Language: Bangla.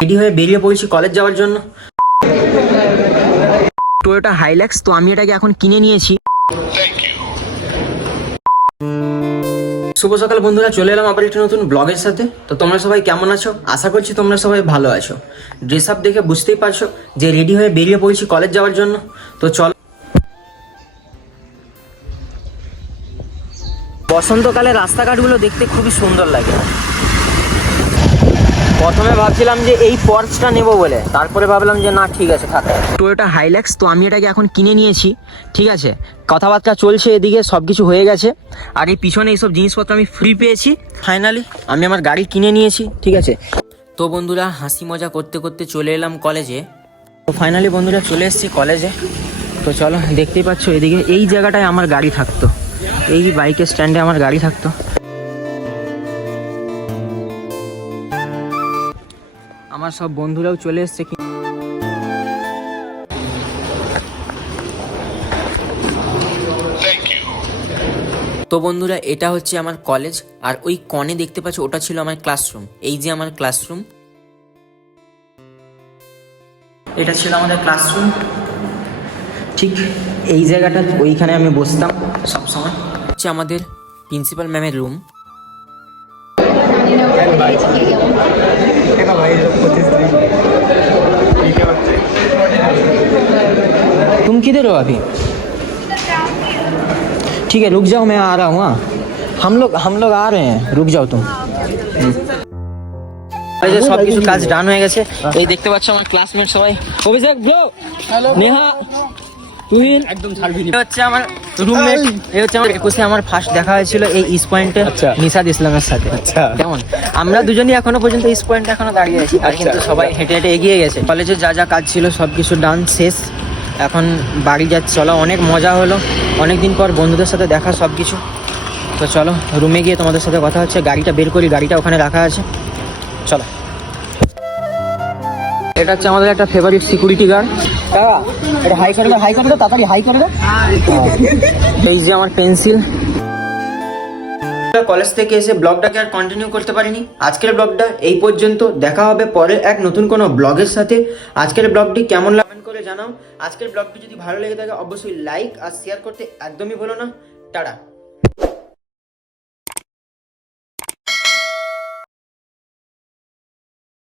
রেডি হয়ে বেরিয়ে পড়েছি কলেজ যাওয়ার জন্য। টয়োটা হাইল্যাক্স, তো আমি এটাকে এখন কিনে নিয়েছি। শুভ সকাল বন্ধুরা, চলে এলাম আবার একটি নতুন ব্লগের সাথে। তো তোমরা সবাই কেমন আছো? আশা করছি তোমরা সবাই ভালো আছো। ড্রেস আপ দেখে বুঝতেই পারছো যে রেডি হয়ে বেরিয়ে পড়েছি কলেজ যাওয়ার জন্য। তো চলো, বসন্তকালে রাস্তাঘাটগুলো দেখতে খুবই সুন্দর লাগে। প্রথমে ভাবছিলাম যে এই পর্সটা নেবো বলে, তারপরে ভাবলাম যে না, ঠিক আছে থাক। টয়োটা হাইল্যাক্স, তো আমি এটাকে এখন কিনে নিয়েছি। ঠিক আছে, কথাবার্তা চলছে, এদিকে সব কিছু হয়ে গেছে। আর এই পিছনে এইসব জিনিসপত্র আমি ফ্রি পেয়েছি। ফাইনালি আমি আমার গাড়ি কিনে নিয়েছি। ঠিক আছে, তো বন্ধুরা হাসি মজা করতে করতে চলে এলাম কলেজে। তো ফাইনালি বন্ধুরা চলে এসেছি কলেজে। তো চলো, দেখতেই পাচ্ছ এদিকে এই জায়গাটায় আমার গাড়ি থাকতো, এই বাইকের স্ট্যান্ডে আমার গাড়ি থাকতো। আমার সব বন্ধুরাও চলে এসছে। তো বন্ধুরা এটা হচ্ছে আমার কলেজ, আর ওই কনে দেখতে পাচ্ছ ওটা ছিল আমার ক্লাসরুম। এই যে আমার ক্লাসরুম, এটা ছিল আমাদের ক্লাসরুম। ঠিক এই জায়গাটা, ওইখানে আমি বসতাম সব সময়। হচ্ছে আমাদের প্রিন্সিপাল ম্যামের রুম। तुम किधर हो अभी? ठीक है रुक जाओ, मैं आ रहा हूँ। हाँ, हम लोग आ रहे हैं, रुक जाओ तुम। সব কিছু কাজ ডান হয়ে গেছে। এই দেখতে পাচ্ছ আমার ক্লাসমেট সবাই। অভিষেক ব্রো, নেহা, তুহিন, একদম ছাড়বি না। হচ্ছে আমার রুমমেট। এই হচ্ছে আমার 21-এ আমার ফার্স্ট দেখা হয়েছিল এই ইস্ট পয়েন্টে নিশাদ ইসলামের সাথে। কেমন, আমরা দুজনই এখনো পর্যন্ত ইস্ট পয়েন্টে এখনো দাঁড়িয়ে আছি, আর কিন্তু সবাই হেঁটে হেঁটে এগিয়ে গেছে। কলেজে যা যা কাজ ছিল সব কিছু ডান শেষ, এখন বাড়ি যাচ্ছি। চলো, অনেক মজা হলো, অনেকদিন পর বন্ধুদের সাথে দেখা সব কিছু। তো চলো রুমে গিয়ে তোমাদের সাথে কথা হচ্ছে। গাড়িটা বের করি, গাড়িটা ওখানে রাখা আছে, চলো। এটা হচ্ছে আমাদের একটা ফেভারিট সিকিউরিটি গার্ড। এটা হাই করে দাও তাড়াতাড়ি, হাই করে দাও। এই যে আমার পেন্সিল। কলেজ থেকে এসে ব্লগটাকে আর কন্টিনিউ করতে পারিনি। আজকের ব্লগটা এই পর্যন্ত, দেখা হবে পরে এক নতুন কোনো ব্লগের সাথে। আজকের ব্লগটি কেমন লাগবে করে জানাও। আজকের ব্লগটি যদি ভালো লেগে থাকে অবশ্যই লাইক আর শেয়ার করতে একদমই ভুলো না। টাটা।